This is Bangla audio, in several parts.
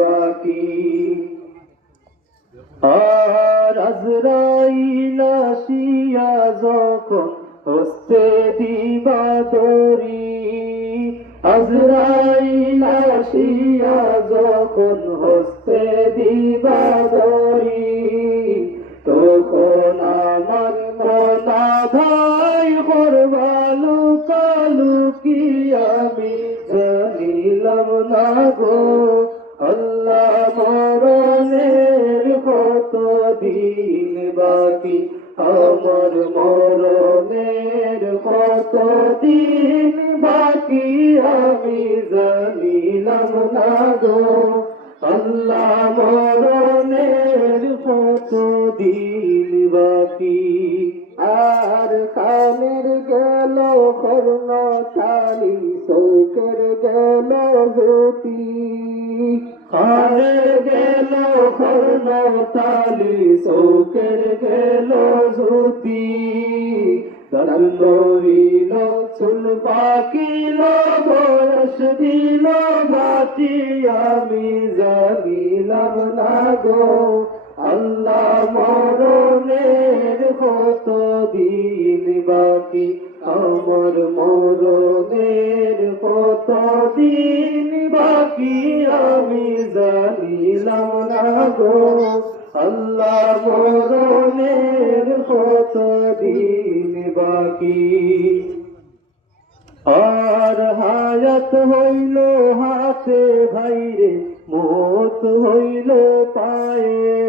বাকি। আর আজরাইল আসিয়া যখন হস্তে দিবা তরি, আজরাইল আসিয়া যখন হস্তে দিবা তরি, তখন আমার মনা ভাই করবালু কালু কি আমি জানিলাম না গো। আল্লাহ মরণের কত দিন বাকি? আমার মরণের কত দিন বাকি? আমি জানিলাম না গো। আল্লাহ মরণের কত দিন বাকি? আর কানের গেল কর্ণ চালি চৌকের গেল জ্যোতি। কানের গেল কর্ণ চালি চৌকের গেল জ্যোতি। দন্দরিল চুল পাকিল, বয়স দিল বাতি আমি জানিলাম না গো। আল্লাহ মরণের কত দিন বাকি? জানিলাম না গো, আল্লাহ মরণের কত দিন বাকি। আর হায়াত হইল হাতে ভাইরে, মত হইল পায়ে।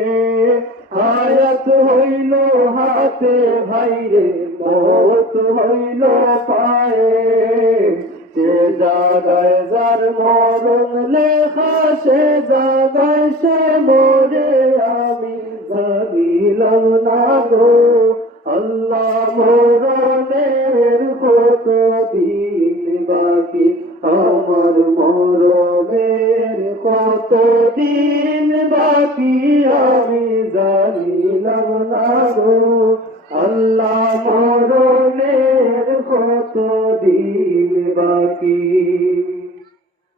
হায়াত হইল হাতে ভাইরে, মত হইল পায়ে। যে জাগায় যার মরণ লেখা, সে জাগায় সে মরে আমি জানিলাম না গো। আল্লাহ মরণের কত দিন বাকি? আমার মরণের কত দিন বাকি?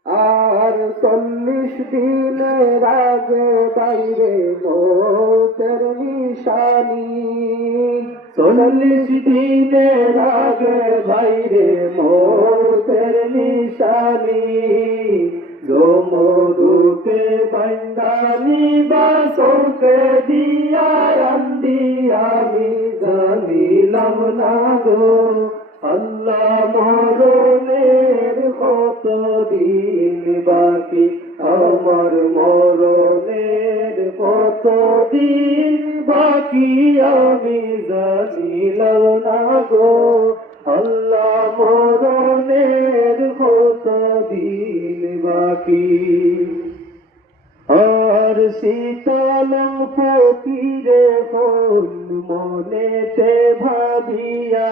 আর চল্লিশ দিনের আগে বাইরে মৌতের নিশানি। চল্লিশ দিনের আগে বাইরে মৌতের নিশানি। জমদূতে বান্দানি বাসকে দিয়া আন্দি আমি জানিলাম না গো। আল্লাহ দিন বাকি আমার মরণের কত দিন বাকি আমি জানিলাম না গো। আল্লাহ মরণের কত দিন বাকি? আর শীতল ফকিরে হল মনেতে ভাবিয়া